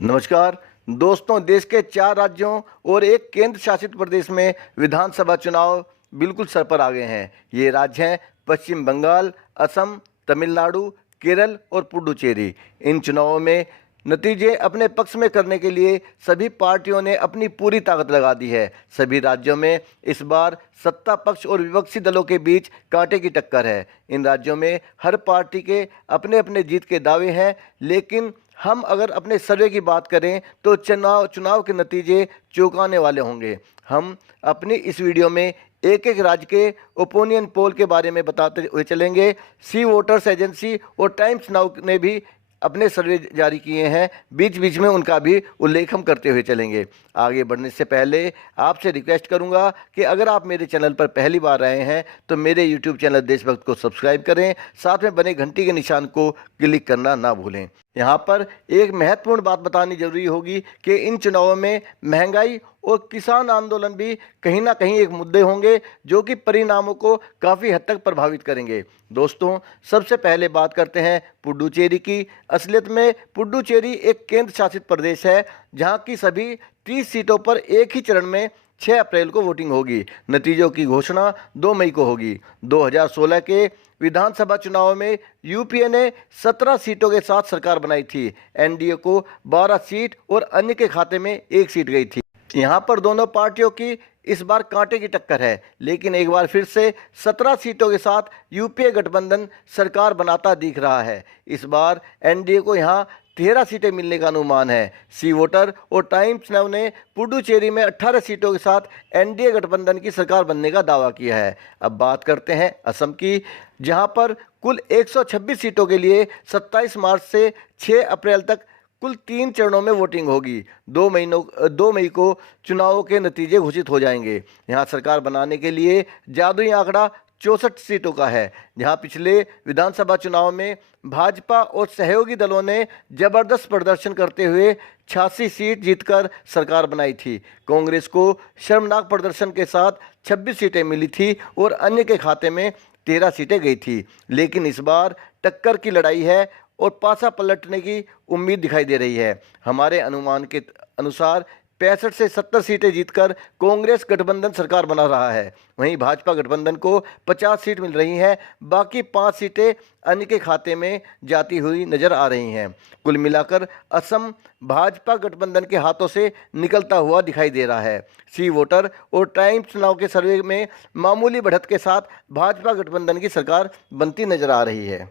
नमस्कार दोस्तों, देश के 4 राज्यों और एक केंद्र शासित प्रदेश में विधानसभा चुनाव बिल्कुल सर पर आ गए हैं। ये राज्य हैं पश्चिम बंगाल, असम, तमिलनाडु, केरल और पुडुचेरी। इन चुनावों में नतीजे अपने पक्ष में करने के लिए सभी पार्टियों ने अपनी पूरी ताकत लगा दी है। सभी राज्यों में इस बार सत्ता पक्ष और विपक्षी दलों के बीच कांटे की टक्कर है। इन राज्यों में हर पार्टी के अपने अपने जीत के दावे हैं, लेकिन हम अगर अपने सर्वे की बात करें तो चुनाव के नतीजे चौंकाने वाले होंगे। हम अपनी इस वीडियो में एक एक राज्य के ओपिनियन पोल के बारे में बताते हुए चलेंगे। सी वोटर्स एजेंसी और टाइम्स नाउ ने भी अपने सर्वे जारी किए हैं, बीच बीच में उनका भी उल्लेख हम करते हुए चलेंगे। आगे बढ़ने से पहले आपसे रिक्वेस्ट करूंगा कि अगर आप मेरे चैनल पर पहली बार आए हैं तो मेरे यूट्यूब चैनल देशभक्त को सब्सक्राइब करें, साथ में बने घंटी के निशान को क्लिक करना ना भूलें। यहाँ पर एक महत्वपूर्ण बात बतानी जरूरी होगी कि इन चुनावों में महंगाई और किसान आंदोलन भी कहीं ना कहीं एक मुद्दे होंगे जो कि परिणामों को काफ़ी हद तक प्रभावित करेंगे। दोस्तों, सबसे पहले बात करते हैं पुडुचेरी की। असलियत में पुडुचेरी एक केंद्र शासित प्रदेश है जहाँ की सभी 30 सीटों पर एक ही चरण में 6 अप्रैल को वोटिंग होगी। नतीजों की घोषणा 2 मई को होगी। 2016 के विधानसभा चुनाव में यूपीए ने 17 सीटों के साथ सरकार बनाई थी। एनडीए को 12 सीट और अन्य के खाते में 1 सीट गई थी। यहाँ पर दोनों पार्टियों की इस बार कांटे की टक्कर है, लेकिन एक बार फिर से 17 सीटों के साथ यूपीए गठबंधन सरकार बनाता दिख रहा है। इस बार एनडीए को यहाँ 13 सीटें मिलने का अनुमान है। सी वोटर और टाइम्स नाउ ने पुडुचेरी में 18 सीटों के साथ एनडीए गठबंधन की सरकार बनने का दावा किया है। अब बात करते हैं असम की, जहां पर कुल 126 सीटों के लिए 27 मार्च से 6 अप्रैल तक कुल 3 चरणों में वोटिंग होगी। 2 मई को चुनावों के नतीजे घोषित हो जाएंगे। यहाँ सरकार बनाने के लिए जादुई आंकड़ा 64 सीटों का है। जहां पिछले विधानसभा चुनाव में भाजपा और सहयोगी दलों ने जबरदस्त प्रदर्शन करते हुए 86 सीट जीतकर सरकार बनाई थी। कांग्रेस को शर्मनाक प्रदर्शन के साथ 26 सीटें मिली थी और अन्य के खाते में 13 सीटें गई थी। लेकिन इस बार टक्कर की लड़ाई है और पासा पलटने की उम्मीद दिखाई दे रही है। हमारे अनुमान के अनुसार 65 से 70 सीटें जीतकर कांग्रेस गठबंधन सरकार बना रहा है। वहीं भाजपा गठबंधन को 50 सीट मिल रही हैं, बाकी 5 सीटें अन्य के खाते में जाती हुई नजर आ रही हैं। कुल मिलाकर असम भाजपा गठबंधन के हाथों से निकलता हुआ दिखाई दे रहा है। सी वोटर और टाइम्स नाउ के सर्वे में मामूली बढ़त के साथ भाजपा गठबंधन की सरकार बनती नजर आ रही है।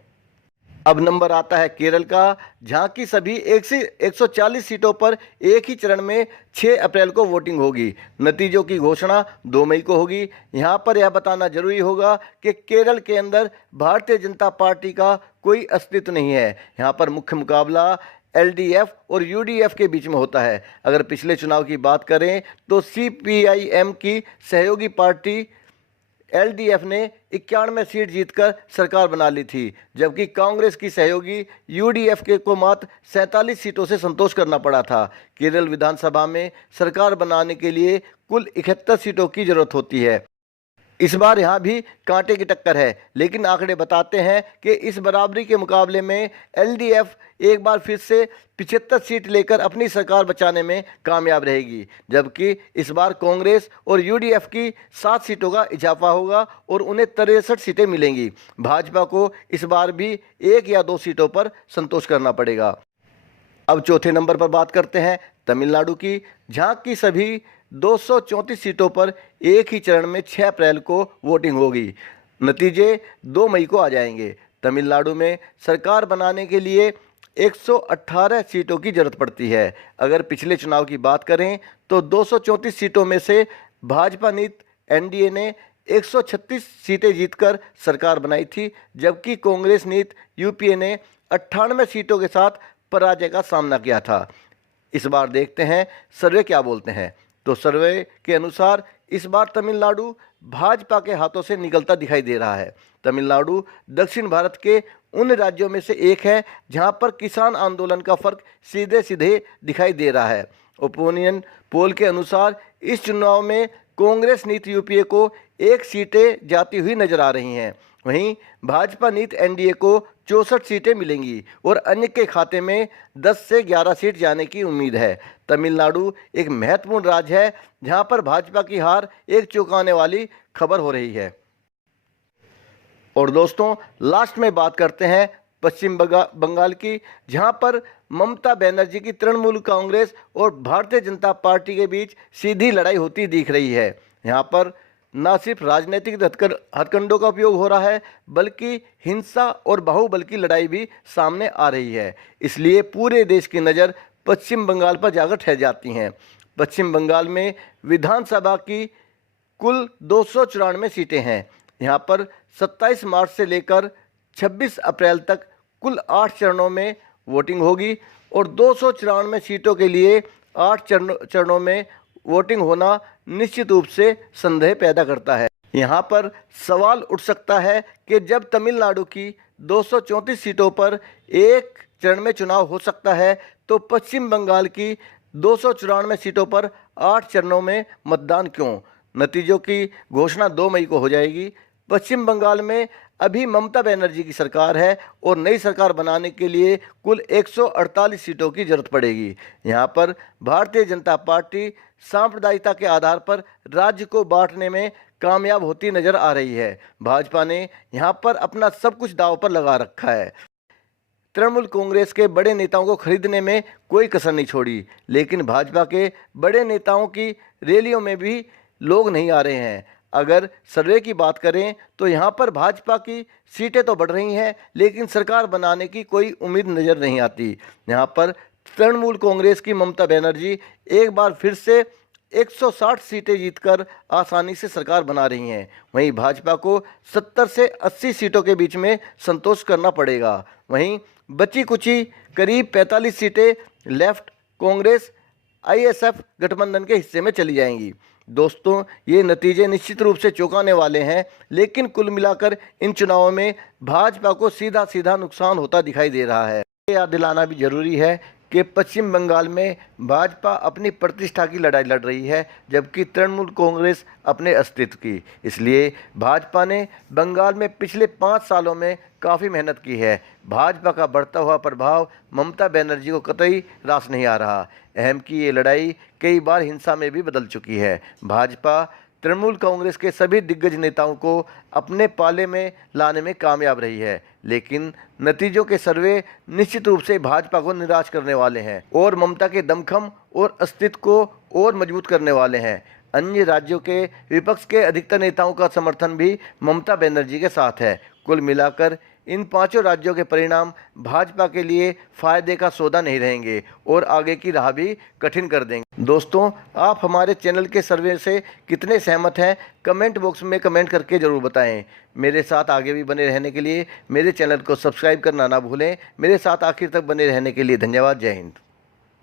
अब नंबर आता है केरल का, जहां की सभी 140 सीटों पर एक ही चरण में 6 अप्रैल को वोटिंग होगी। नतीजों की घोषणा 2 मई को होगी। यहां पर यह बताना जरूरी होगा कि केरल के अंदर भारतीय जनता पार्टी का कोई अस्तित्व नहीं है। यहां पर मुख्य मुकाबला एलडीएफ और यूडीएफ के बीच में होता है। अगर पिछले चुनाव की बात करें तो सीपीआईएम की सहयोगी पार्टी एलडीएफ ने 91 सीट जीतकर सरकार बना ली थी, जबकि कांग्रेस की सहयोगी यूडीएफ के को मात्र 47 सीटों से संतोष करना पड़ा था। केरल विधानसभा में सरकार बनाने के लिए कुल 71 सीटों की जरूरत होती है। इस बार यहाँ भी कांटे की टक्कर है, लेकिन आंकड़े बताते हैं कि इस बराबरी के मुकाबले में एलडीएफ एक बार फिर से 75 सीट लेकर अपनी सरकार बचाने में कामयाब रहेगी, जबकि इस बार कांग्रेस और यूडीएफ की 7 सीटों का इजाफा होगा और उन्हें 63 सीटें मिलेंगी। भाजपा को इस बार भी 1 या 2 सीटों पर संतोष करना पड़ेगा। अब चौथे नंबर पर बात करते हैं तमिलनाडु की, जहां की सभी 234 सीटों पर एक ही चरण में 6 अप्रैल को वोटिंग होगी। नतीजे 2 मई को आ जाएंगे। तमिलनाडु में सरकार बनाने के लिए 118 सीटों की जरूरत पड़ती है। अगर पिछले चुनाव की बात करें तो 234 सीटों में से भाजपा नीत एनडीए ने 136 सीटें जीतकर सरकार बनाई थी, जबकि कांग्रेस नीत यूपीए ने 98 सीटों के साथ पराजय का सामना किया था। इस बार देखते हैं सर्वे क्या बोलते हैं। तो सर्वे के अनुसार इस बार तमिलनाडु भाजपा के हाथों से निकलता दिखाई दे रहा है। तमिलनाडु दक्षिण भारत के उन राज्यों में से एक है जहां पर किसान आंदोलन का फर्क सीधे सीधे दिखाई दे रहा है। ओपिनियन पोल के अनुसार इस चुनाव में कांग्रेस नीति यूपीए को 1 सीटें जाती हुई नजर आ रही हैं। वहीं भाजपा नीत एनडीए को 64 सीटें मिलेंगी और अन्य के खाते में 10 से 11 सीट जाने की उम्मीद है। तमिलनाडु एक महत्वपूर्ण राज्य है जहां पर भाजपा की हार एक चौंकाने वाली खबर हो रही है। और दोस्तों, लास्ट में बात करते हैं पश्चिम बंगाल की, जहां पर ममता बनर्जी की तृणमूल कांग्रेस और भारतीय जनता पार्टी के बीच सीधी लड़ाई होती दिख रही है। यहां पर न सिर्फ राजनीतिक हथकंडों का उपयोग हो रहा है, बल्कि हिंसा और बाहुबल की लड़ाई भी सामने आ रही है। इसलिए पूरे देश की नज़र पश्चिम बंगाल पर जाकर ठहर जाती हैं। पश्चिम बंगाल में विधानसभा की कुल 294 सीटें हैं। यहाँ पर 27 मार्च से लेकर 26 अप्रैल तक कुल 8 चरणों में वोटिंग होगी और 294 सीटों के लिए 8 चरणों में वोटिंग होना निश्चित रूप से संदेह पैदा करता है। यहाँ पर सवाल उठ सकता है कि जब तमिलनाडु की 234 सीटों पर एक चरण में चुनाव हो सकता है, तो पश्चिम बंगाल की 294 सीटों पर 8 चरणों में मतदान क्यों? नतीजों की घोषणा 2 मई को हो जाएगी। पश्चिम बंगाल में अभी ममता बनर्जी की सरकार है और नई सरकार बनाने के लिए कुल 148 सीटों की जरूरत पड़ेगी। यहाँ पर भारतीय जनता पार्टी सांप्रदायिकता के आधार पर राज्य को बांटने में कामयाब होती नजर आ रही है। भाजपा ने यहाँ पर अपना सब कुछ दांव पर लगा रखा है। तृणमूल कांग्रेस के बड़े नेताओं को खरीदने में कोई कसर नहीं छोड़ी, लेकिन भाजपा के बड़े नेताओं की रैलियों में भी लोग नहीं आ रहे हैं। अगर सर्वे की बात करें तो यहाँ पर भाजपा की सीटें तो बढ़ रही हैं, लेकिन सरकार बनाने की कोई उम्मीद नज़र नहीं आती। यहाँ पर तृणमूल कांग्रेस की ममता बनर्जी एक बार फिर से 160 सीटें जीतकर आसानी से सरकार बना रही हैं। वहीं भाजपा को 70 से 80 सीटों के बीच में संतोष करना पड़ेगा। वहीं बची कुची करीब 45 सीटें लेफ्ट कांग्रेस आईएसएफ गठबंधन के हिस्से में चली जाएंगी। दोस्तों, ये नतीजे निश्चित रूप से चौंकाने वाले हैं, लेकिन कुल मिलाकर इन चुनावों में भाजपा को सीधा सीधा नुकसान होता दिखाई दे रहा है। याद दिलाना भी जरूरी है कि पश्चिम बंगाल में भाजपा अपनी प्रतिष्ठा की लड़ाई लड़ रही है, जबकि तृणमूल कांग्रेस अपने अस्तित्व की। इसलिए भाजपा ने बंगाल में पिछले 5 सालों में काफ़ी मेहनत की है। भाजपा का बढ़ता हुआ प्रभाव ममता बनर्जी को कतई रास नहीं आ रहा। अहम की ये लड़ाई कई बार हिंसा में भी बदल चुकी है। भाजपा तृणमूल कांग्रेस के सभी दिग्गज नेताओं को अपने पाले में लाने में कामयाब रही है, लेकिन नतीजों के सर्वे निश्चित रूप से भाजपा को निराश करने वाले हैं और ममता के दमखम और अस्तित्व को और मजबूत करने वाले हैं। अन्य राज्यों के विपक्ष के अधिकतर नेताओं का समर्थन भी ममता बनर्जी के साथ है। कुल मिलाकर इन 5 राज्यों के परिणाम भाजपा के लिए फायदे का सौदा नहीं रहेंगे और आगे की राह भी कठिन कर देंगे। दोस्तों, आप हमारे चैनल के सर्वे से कितने सहमत हैं, कमेंट बॉक्स में कमेंट करके ज़रूर बताएं। मेरे साथ आगे भी बने रहने के लिए मेरे चैनल को सब्सक्राइब करना ना भूलें। मेरे साथ आखिर तक बने रहने के लिए धन्यवाद। जय हिंद।